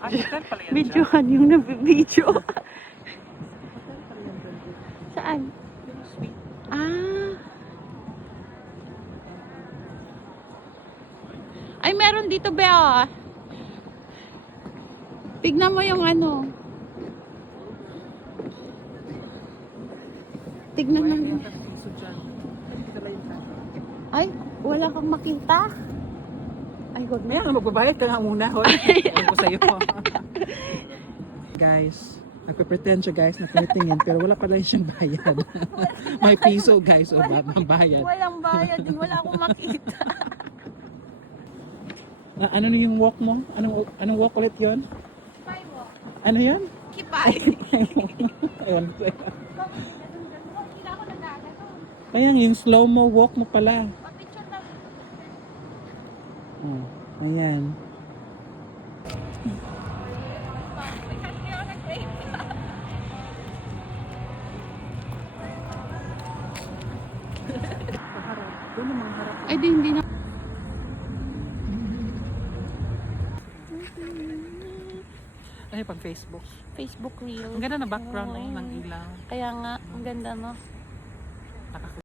Ah, hotel pala yan siya. Videohan yung nabibideo. Saan? Ah. Ay, meron dito, Bea. Tignan mo yung ano. Tignan mo yung... Ay, wala kang makita. Ay, God. May nga magbabayad ka nga muna. Hoy. Ano ko sa'yo. Guys, nagpe-pretend siya guys na tumitingin pero wala pala siyang bayad. May piso guys o ba ng bayad. Walang bayad din. Wala akong makita. Ano na yung walk mo? Anong walk ulit yun? Kipay mo. Ano yun? Kipay. Ewan ko sa'yo. Hindi ako nagagato. Kaya yung slow mo walk mo pala. Papicture na. Oh, ayan. Ay, di, hindi na. Ay, pag Facebook. Facebook Reel. Ang ganda na background ng ilaw. Kaya nga, ang ganda no. Nakaka